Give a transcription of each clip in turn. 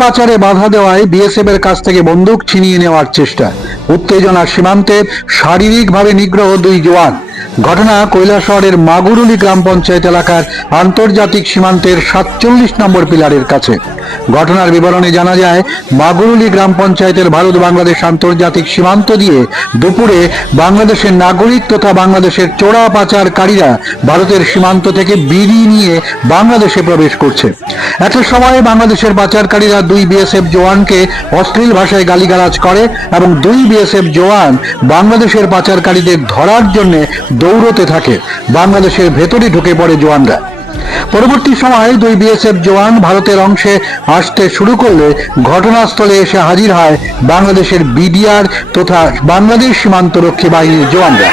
পাচারে বাধা দেওয়ায় বিএসএফ এর কাছ থেকে বন্দুক ছিনিয়ে নেওয়ার চেষ্টা। উত্তেজনা সীমান্তে শারীরিকভাবে নিগ্রহ দুই জওয়ান। ঘটনা কৈলাসহরের মাগুরুলি গ্রাম পঞ্চায়েত এলাকার আন্তর্জাতিক সীমান্তের সাতচল্লিশ নম্বর পিলারের কাছে। ঘটনার বিবরণে জানা যায়, মাগুরুলি গ্রাম পঞ্চায়েতের ভারত বাংলাদেশ আন্তর্জাতিক সীমান্ত দিয়ে দুপুরে বাংলাদেশের নাগরিক তথা বাংলাদেশের চোরা পাচারকারীরা ভারতের সীমান্ত থেকে বিড়ি নিয়ে বাংলাদেশে প্রবেশ করছে। একটা সময়ে বাংলাদেশের পাচারকারীরা দুই বিএসএফ জওয়ানকে অশ্লীল ভাষায় গালিগালাজ করে এবং দুই বিএসএফ জওয়ান বাংলাদেশের পাচারকারীদের ধরার জন্য দৌড়তে থাকে। বাংলাদেশের ভেতরে ঢুকে পড়ে জওয়ানরা। পরবর্তী সময়ে দুই বিএসএফ জওয়ান ভারতের অংশে আসতে শুরু করলে ঘটনাস্থলে এসে হাজির হয় বাংলাদেশের বিডিআর তথা বাংলাদেশ সীমান্তরক্ষী বাহিনীর জওয়ানরা।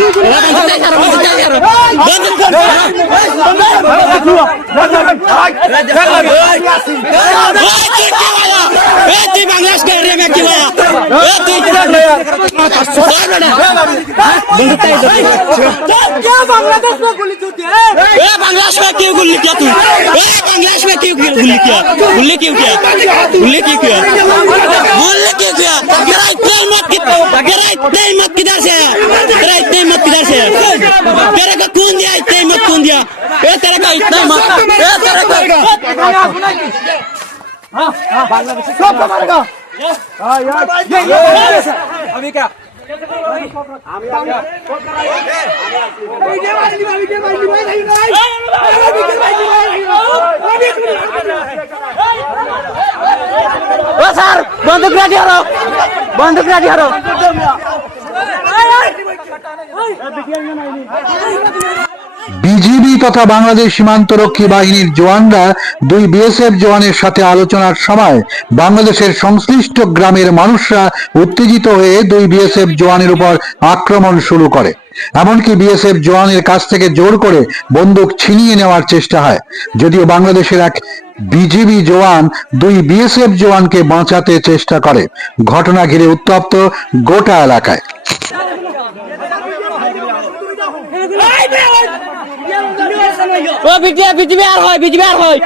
তুই এই তু গুল্লি কেউ কিয়া এই বেঞ্চুত তু গুল্লি কেউ কিয়া গুল্লি কেউ কিয়া এই তুই কি বায়া এই তুই বাংলাদেশ কে রে কি বায়া এই তুই क्या बांग्लादेश में गोली चलती है ए बांग्लादेश में क्यों गुल्ली किया तू ए बांग्लादेश में क्यों गुल्ली किया गुल्ली क्यों किया गुल्ली क्यों किया गुल्ली क्यों किया तेरा इतना मत कि तेरा इतना मत किधर से आया तेरे को कौन दिया इतना मत कौन दिया ए तेरे का इतना मत ए तेरे को अभी क्या ओ सर बंदूक रेडी हरो बंदूक रेडी हरो বিজিবি তথা বাংলাদেশ সীমান্তরক্ষী বাহিনীর জওয়ানরা দুই বিএসএফ জওয়ানের সাথে আলোচনার সময় বাংলাদেশের সংশ্লিষ্ট গ্রামের মানুষরা উত্তেজিত হয়ে দুই বিএসএফ জওয়ানের উপর আক্রমণ শুরু করে। এমনকি বিএসএফ জওয়ানের কাছ থেকে জোর করে বন্দুক ছিনিয়ে নেওয়ার চেষ্টা হয়। যদিও বাংলাদেশের এক বিজিবি জওয়ান দুই বিএসএফ জওয়ানকে বাঁচাতে চেষ্টা করে। ঘটনা ঘিরে উত্তপ্ত গোটা এলাকায়। ও বিটিয়া বিজিবি আর হয় বিজিবি আর হয়